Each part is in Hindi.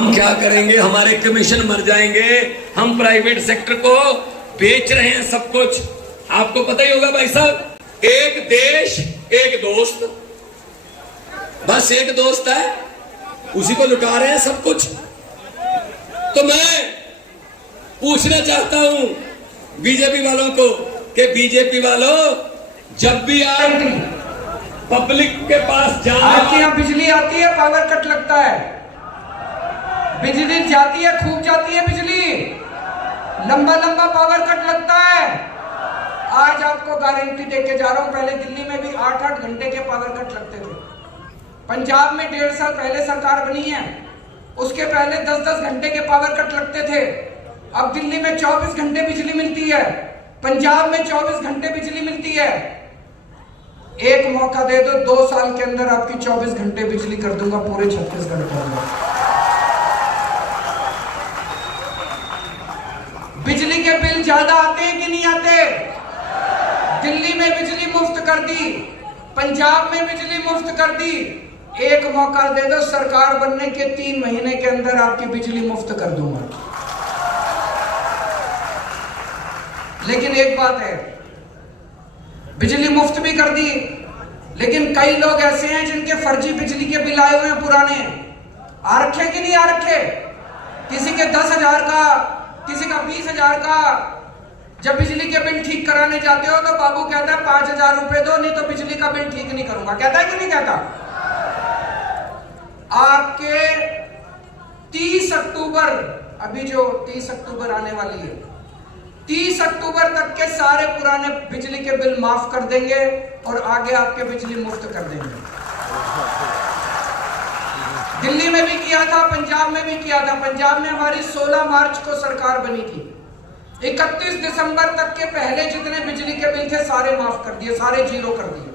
हम क्या करेंगे, हमारे कमीशन मर जाएंगे, हम प्राइवेट सेक्टर को बेच रहे हैं सब कुछ। आपको पता ही होगा भाई साहब, एक देश एक दोस्त, बस एक दोस्त है, उसी को लुटा रहे हैं सब कुछ। तो मैं पूछना चाहता हूं बीजेपी वालों को कि बीजेपी वालों, जब भी आप पब्लिक के पास जाए, आपके यहाँ बिजली आती है, पावर कट लगता है, बिजली जाती है, खूब जाती है बिजली, लंबा लंबा पावर कट लगता है। आज आपको गारंटी देके जा रहा हूं, पहले दिल्ली में भी 8-8 घंटे के पावर कट लगते थे। पंजाब में 1.5 साल पहले सरकार बनी है, उसके पहले 10-10 घंटे के पावर कट लगते थे। अब दिल्ली में 24 घंटे बिजली मिलती है, पंजाब में 24 घंटे बिजली मिलती है। एक मौका दे दो, 2 साल के अंदर आपकी 24 घंटे बिजली कर दूंगा पूरे छत्तीसगढ़ के अंदर। बिजली के बिल ज्यादा आते हैं कि नहीं आते? दिल्ली में बिजली मुफ्त कर दी, पंजाब में बिजली मुफ्त कर दी। एक मौका दे दो, सरकार बनने के 3 महीने के अंदर आपकी बिजली मुफ्त कर दूंगा। लेकिन एक बात है, बिजली मुफ्त भी कर दी, लेकिन कई लोग ऐसे हैं जिनके फर्जी बिजली के बिल आए हुए हैं, पुराने आ रखे कि नहीं आ रखे? किसी के 10,000 का, किसी का 20,000 का। जब बिजली के बिल ठीक कराने जाते हो तो बाबू कहता है 5,000 रुपए दो, नहीं तो बिजली का बिल ठीक नहीं करूंगा। कहता है कि नहीं कहता? आपके 30 अक्टूबर, अभी जो 30 अक्टूबर आने वाली है, 30 अक्टूबर तक के सारे पुराने बिजली के बिल माफ कर देंगे और आगे आपके बिजली मुफ्त कर देंगे। दिल्ली में भी किया था, पंजाब में भी किया था। पंजाब में हमारी 16 मार्च को सरकार बनी थी, 31 दिसंबर तक के पहले जितने बिजली के बिल थे सारे माफ कर दिए, सारे जीरो कर दिए।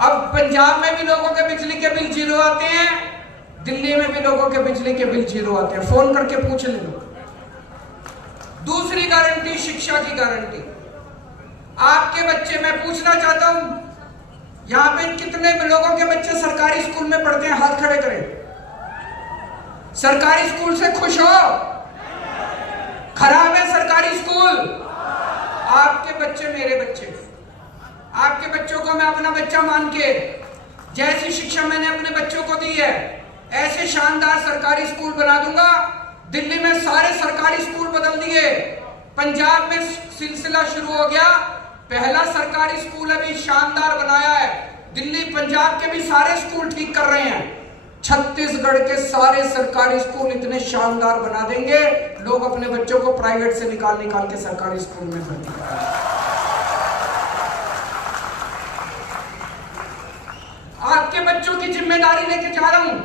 अब पंजाब में भी लोगों के बिजली के बिल जीरो आते हैं, दिल्ली में भी लोगों के बिजली के बिल जीरो आते हैं। फोन करके पूछ लेना। दूसरी गारंटी, शिक्षा की गारंटी। आपके बच्चे, मैं पूछना चाहता हूं, यहां पे कितने लोगों के बच्चे सरकारी स्कूल में पढ़ते हैं? हाथ खड़े करें। सरकारी स्कूल से खुश हो? खराब है सरकारी स्कूल? आपके बच्चे मेरे बच्चे, आपके बच्चों को मैं अपना बच्चा मान के, जैसी शिक्षा मैंने अपने बच्चों को दी है, ऐसे शानदार सरकारी स्कूल बना दूंगा। दिल्ली में सारे सरकारी स्कूल बदल दिए, पंजाब में सिलसिला शुरू हो गया, पहला सरकारी स्कूल अभी शानदार बनाया है। दिल्ली पंजाब के भी सारे स्कूल ठीक कर रहे हैं, छत्तीसगढ़ के सारे सरकारी स्कूल इतने शानदार बना देंगे, लोग अपने बच्चों को प्राइवेट से निकाल निकाल के सरकारी स्कूल में भर्ती करेंगे। आपके बच्चों की जिम्मेदारी लेके जा रहा हूं।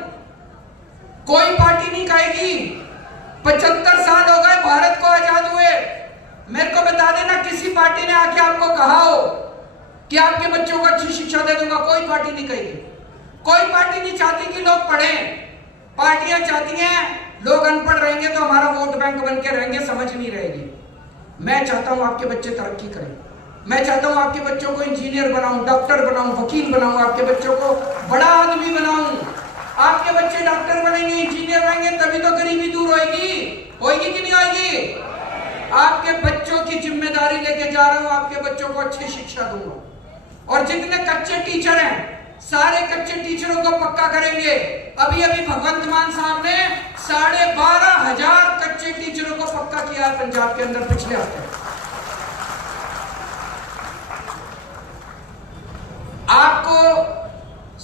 कोई पार्टी नहीं कहेगी 75 साल हो गए भारत को आजाद हुए, मेरे को बता देना किसी पार्टी ने आके आपको कहा हो कि आपके बच्चों को अच्छी शिक्षा दे दूंगा। कोई पार्टी नहीं कहेगी। कोई पार्टी नहीं चाहती कि लोग पढ़ें, पार्टियां चाहती हैं लोग अनपढ़ रहेंगे तो हमारा वोट बैंक बन के रहेंगे, समझ नहीं रहेगी। मैं चाहता हूं आपके बच्चे तरक्की करें, मैं चाहता हूं आपके बच्चों को इंजीनियर बनाऊं, डॉक्टर बनाऊं, वकील बनाऊं, आपके बच्चों को बड़ा आदमी बनाऊं। आपके बच्चे डॉक्टर बनेंगे, इंजीनियर बनेंगे, तभी तो गरीबी दूर होगी। होगी कि नहीं होगी? आपके बच्चों की जिम्मेदारी लेके जा रहा हूं, आपके बच्चों को अच्छी शिक्षा दूंगा। और जितने कच्चे टीचर हैं, सारे कच्चे टीचरों को पक्का करेंगे। अभी अभी भगवंत मान साहब ने 12,500 कच्चे टीचरों को पक्का किया है पंजाब के अंदर पिछले हफ्ते। आपको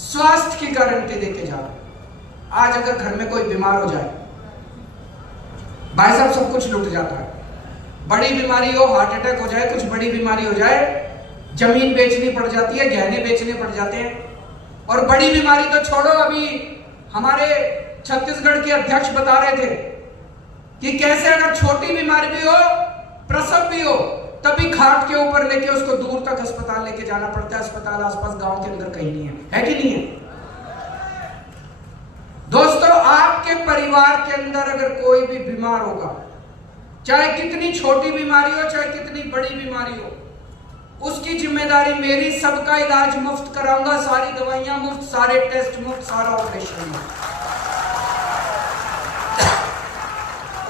स्वास्थ्य की गारंटी देके जा रहा हूं। आज अगर घर में कोई बीमार हो जाए, भाई साहब सब कुछ लुट जाता है। बड़ी बीमारी हो, हार्ट अटैक हो जाए, कुछ बड़ी बीमारी हो जाए, जमीन बेचनी पड़ जाती है, गहने बेचने पड़ जाते हैं। और बड़ी बीमारी तो छोड़ो, अभी हमारे छत्तीसगढ़ के अध्यक्ष बता रहे थे कि कैसे अगर छोटी बीमारी भी हो, प्रसव भी हो, तभी खाट के ऊपर लेके उसको दूर तक अस्पताल लेके जाना पड़ता है। अस्पताल आसपास गांव के अंदर कहीं नहीं है कि नहीं है? दोस्तों, आपके परिवार के अंदर अगर कोई भी बीमार होगा, चाहे कितनी छोटी बीमारी हो, चाहे कितनी बड़ी बीमारी हो, उसकी जिम्मेदारी मेरी। सबका इलाज मुफ्त कराऊंगा, सारी दवाइयां मुफ्त, सारे टेस्ट मुफ्त, सारा ऑपरेशन मुफ्त।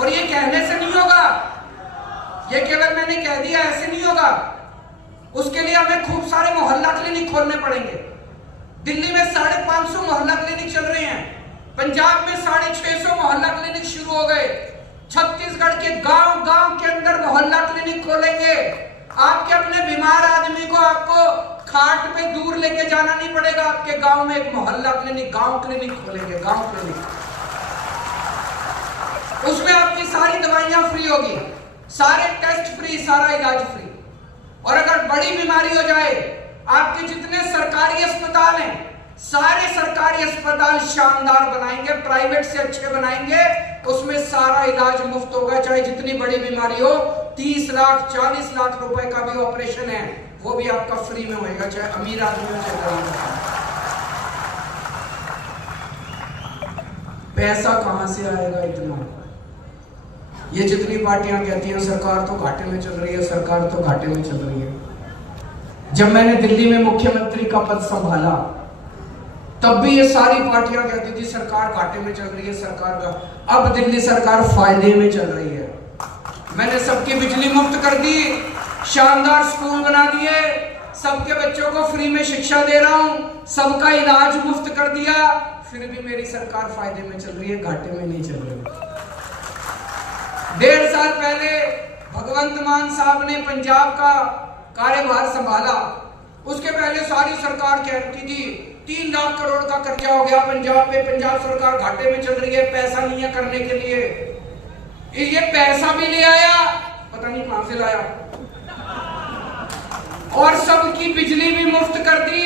और ये कहने से नहीं होगा, ये केवल मैंने कह दिया ऐसे नहीं होगा। उसके लिए हमें खूब सारे मोहल्ला क्लिनिक खोलने पड़ेंगे। दिल्ली में 550 मोहल्ला क्लिनिक चल रहे हैं, पंजाब में 650 मोहल्ला क्लिनिक शुरू हो गए, छत्तीसगढ़ के गांव गांव के अंदर मोहल्ला क्लिनिक खोलेंगे। आपके अपने बीमार आदमी को आपको खाट पे दूर लेके जाना नहीं पड़ेगा, आपके गांव में एक मोहल्ला क्लिनिक, गांव क्लिनिक खोलेंगे, गांव क्लिनिक। उसमें आपकी सारी दवाइयां फ्री होगी, सारे टेस्ट फ्री, सारा इलाज फ्री। और अगर बड़ी बीमारी हो जाए, आपके जितने सरकारी अस्पताल हैं, सारे सरकारी अस्पताल शानदार बनाएंगे, प्राइवेट से अच्छे बनाएंगे, उसमें सारा इलाज मुफ्त होगा। चाहे जितनी बड़ी बीमारी हो, 30 लाख 40 लाख रुपए का भी ऑपरेशन है वो भी आपका फ्री में होएगा, चाहे अमीर आदमी हो चाहे गरीब आदमी। पैसा कहां से आएगा इतना? ये जितनी पार्टियां कहती हैं सरकार तो घाटे में चल रही है, सरकार तो घाटे में चल रही है। जब मैंने दिल्ली में मुख्यमंत्री का पद संभाला तब भी ये सारी पार्टियां कहती थी सरकार घाटे में चल रही है, सरकार का। अब दिल्ली सरकार फायदे में चल रही है। मैंने सबकी बिजली मुफ्त कर दी, शानदार स्कूल बना दिए, सबके बच्चों को फ्री में शिक्षा दे रहा हूं, सबका इलाज मुफ्त कर दिया। फिर भी मेरी सरकार फायदे में चल रही है, घाटे में नहीं चल रही। 1.5 साल पहले भगवंत मान साहब ने पंजाब का कार्यभार संभाला। उसके पहले सारी सरकार कहती थी 3 लाख करोड़ का कर्जा हो गया पंजाब पे, पंजाब सरकार घाटे में चल रही है, पैसा नहीं है करने के लिए। ये पैसा भी ले आया, पता नहीं कहां से लाया, और सबकी बिजली भी मुफ्त कर दी,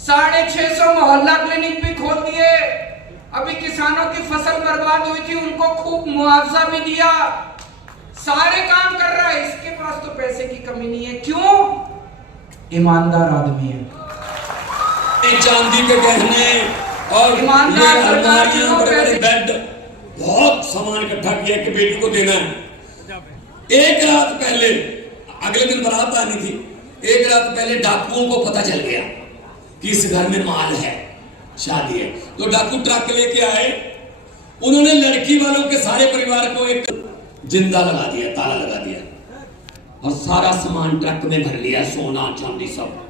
650 मोहल्ला क्लिनिक भी खोल दिए। अभी किसानों की फसल बर्बाद हुई थी, उनको खूब मुआवजा भी दिया। सारे काम कर रहा है, इसके पास तो पैसे की कमी नहीं है। क्यों? ईमानदार आदमी है। चांदी के गहने और ईमानदार सरकार की बड़े बेड, बहुत सामान इकट्ठा किया कि बेटी को देना है। एक रात पहले, अगले दिन बारात आनी थी, एक रात पहले डाकुओं को पता चल गया कि इस घर में माल है, शादी है, तो डाकू ट्रक लेके आए। उन्होंने लड़की वालों के सारे परिवार को एक जिंदा लगा दिया, ताला लगा दिया, और सारा सामान ट्रक में भर लिया, सोना चांदी सब।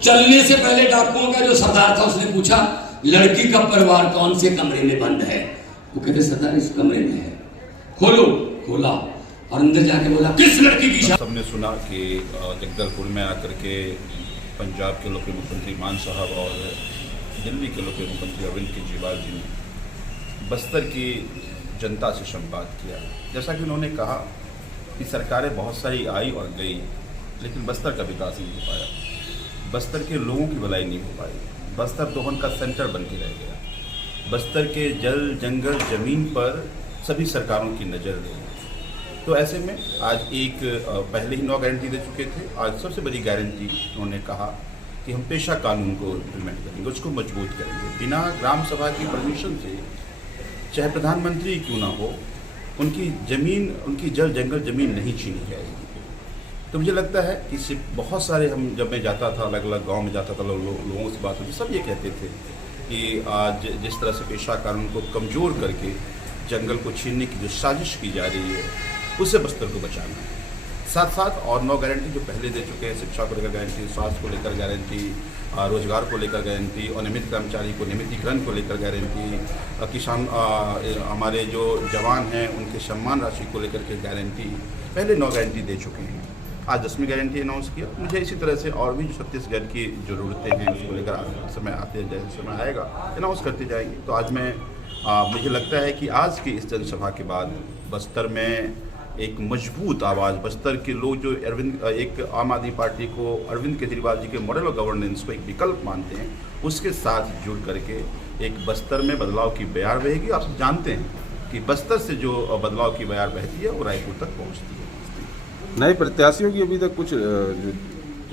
चलने से पहले डाकुओं का जो सरदार था उसने पूछा लड़की का परिवार कौन से कमरे में बंद है? वो कहते सरदार इस कमरे में है। खोलो, खोला और अंदर जाके बोला किस लड़की की शादी? सबने सुना कि जगदलपुर में आकर के पंजाब के लोक मुख्यमंत्री मान साहब और दिल्ली के लोक मुख्यमंत्री अरविंद केजरीवाल जी ने बस्तर की जनता से संवाद किया। जैसा कि उन्होंने कहा कि सरकारें बहुत सारी आई और गई, लेकिन बस्तर का विकास नहीं हो पाया, बस्तर के लोगों की भलाई नहीं हो पाई, बस्तर दोहन का सेंटर बन के रह गया। बस्तर के जल जंगल जमीन पर सभी सरकारों की नज़र रही। तो ऐसे में आज एक पहले ही 9 गारंटी दे चुके थे, आज सबसे बड़ी गारंटी उन्होंने कहा कि हम पेशा कानून को इम्प्लीमेंट करेंगे, उसको मजबूत करेंगे। बिना ग्राम सभा की परमिशन से चाहे प्रधानमंत्री क्यों ना हो, उनकी ज़मीन, उनकी जल जंगल ज़मीन नहीं छीनी जाएगी। तो मुझे लगता है कि सिर्फ बहुत सारे, हम जब मैं जाता था अलग अलग गांव में जाता था, लोगों से बात होती, सब ये कहते थे कि आज जिस तरह से पेशा कानून को कमज़ोर करके जंगल को छीनने की जो साजिश की जा रही है, उससे बस्तर को बचाना है। साथ साथ और 9 गारंटी जो पहले दे चुके हैं, शिक्षा को लेकर गारंटी, स्वास्थ्य को लेकर गारंटी, रोजगार को लेकर गारंटी, और नियमित कर्मचारी को नियमितीकरण को लेकर गारंटी, किसान हमारे जो जवान हैं उनके सम्मान राशि को लेकर के गारंटी, पहले 9 गारंटी दे चुके हैं। आज 10वीं गारंटी अनाउंस किया। मुझे इसी तरह से और भी जो छत्तीसगढ़ की ज़रूरतें हैं उसको लेकर समय आते जैसे समय आएगा अनाउंस करते जाएंगे। तो आज मैं मुझे लगता है कि आज की इस जनसभा के बाद बस्तर में एक मजबूत आवाज़, बस्तर के लोग जो एक आम आदमी पार्टी को अरविंद केजरीवाल जी के मॉडल ऑफ गवर्नेंस को एक विकल्प मानते हैं, उसके साथ जुड़ करके एक बस्तर में बदलाव की बयार बहेगी। आप जानते हैं कि बस्तर से जो बदलाव की बयार बहती है वो रायपुर तक पहुँचती है। नए प्रत्याशियों की अभी तक कुछ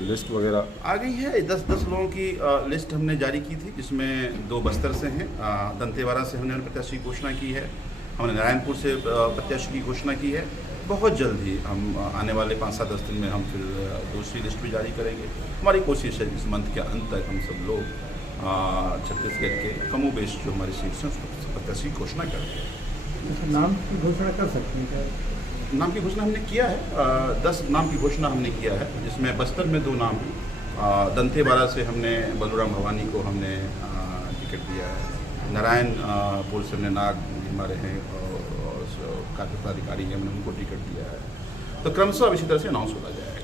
लिस्ट वगैरह आ गई है। 10 लोगों की लिस्ट हमने जारी की थी, जिसमें 2 बस्तर से हैं। दंतेवाड़ा से हमने प्रत्याशी की घोषणा की है, हमने नारायणपुर से प्रत्याशी की घोषणा की है। बहुत जल्द ही हम आने वाले 5-7-10 दिन में हम फिर दूसरी लिस्ट भी जारी करेंगे। हमारी कोशिश है इस मंथ के अंत तक हम सब लोग छत्तीसगढ़ के कमोबेश जो हमारी सीट्स हैं उसको प्रत्याशी की घोषणा करेंगे। नाम की घोषणा कर सकते हैं क्या? नाम की घोषणा हमने किया है, 10 नाम की घोषणा हमने किया है, जिसमें बस्तर में 2 नाम हैं। दंतेवाड़ा से हमने बलूराम भवानी को हमने टिकट दिया है। नारायणपुर से हमने नाग हमारे हैं और कार्यपालिका अधिकारी हैं, हमने उनको टिकट दिया है। तो क्रमशः अब इसी तरह से अनाउंस होता जाएगा।